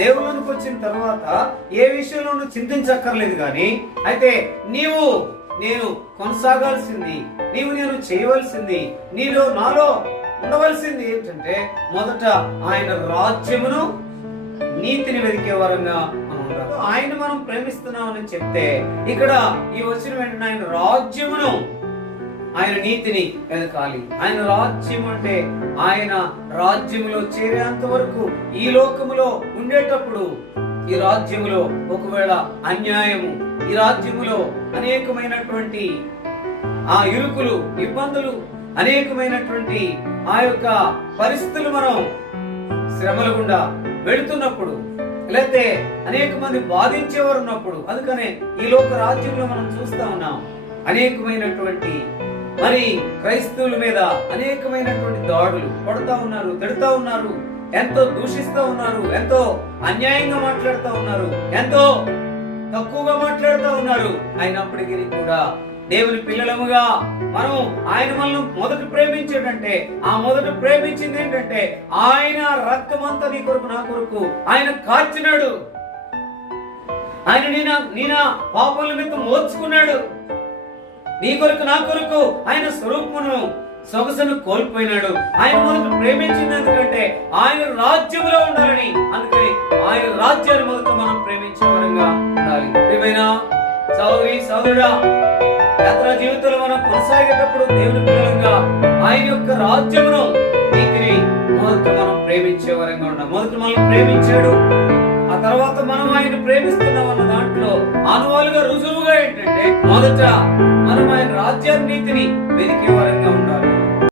దేవుళ్ళకి వచ్చిన తర్వాత ఏ విషయంలోనూ చింతించక్కర్లేదు కానీ అయితే నీవు నేను కొనసాగాల్సింది నీవు నేను చేయవలసింది నీలో నాలో ఉండవలసింది ఏంటంటే మొదట ఆయన రాజ్యమును నీతిని వెతికే వరంగా మనం ఉండాలి. ఆయన మనం ప్రేమిస్తున్నామని చెప్తే ఇక్కడ ఈ వచ్చిన వెంటనే ఆయన రాజ్యమును ఆయన నీతిని వెతకాలి ఆయన రాజ్యం అంటే ఆయన రాజ్యములో చేరేంత వరకు ఈ లోకములో ఉండేటప్పుడు ఈ రాజ్యములో ఒకవేళ అన్యాయము ఈ రాజ్యములో అనేకమైనటువంటి ఆ ఇరుకులు ఇబ్బందులు అనేకమైనటువంటి ఆ యొక్క పరిస్థితులు మనం శ్రమల గుండా వెళుతున్నప్పుడు లేకపోతే అనేక మంది బాధించేవారు ఉన్నప్పుడు అందుకనే ఈ లోక రాజ్యంలో మనం చూస్తా ఉన్నాం. అనేకమైనటువంటి మరి క్రైస్తవుల మీద అనేకమైనటువంటి దాడులు కొడతా ఉన్నారు తిడతా ఉన్నారు ఎంతో దూషిస్తూ ఉన్నారు ఎంతో అన్యాయంగా మాట్లాడుతూ ఉన్నారు ఎంతో తక్కువగా మాట్లాడుతూ ఉన్నారు. అయినప్పటికీ కూడా దేవుని పిల్లలముగా మనం ఆయన మనల్ని మొదట ప్రేమించాడంటే ఆ మొదట ప్రేమించింది ఏంటంటే ఆయన రక్తమంతా నీ కొరకు నా కొరకు ఆయన కార్చినాడు. ఆయన నీనా నీనా పాపల నిమిత్తం మోర్చుకున్నాడు. నీ కొరకు నా కొరకు ఆయన స్వరూపమును సొగసును కోల్పోయినాడు. ఆయన మొదట ప్రేమించింది ఎందుకంటే ఆయన రాజ్యములో ఉండాలని అందుకని ఆయన రాజ్యాన్ని మొదట మనం ప్రేమించే వరంగా ఉండాలి. సౌరి సహోదరి సహోదరుడా జీవితంలో మనం కొనసాగేటప్పుడు దేవుని పిల్లలంగా ఆయన యొక్క రాజ్యమును నీతిని మొదట మనం ప్రేమించే వరంగా ఉండాలి. మొదట మనం ప్రేమించాడు. ఆ తర్వాత మనం ఆయన ప్రేమిస్తున్నాం. మొదట మనం ఆయన రాజ్యాన్ని నీతిని వెతికే వరంగా ఉండాలి.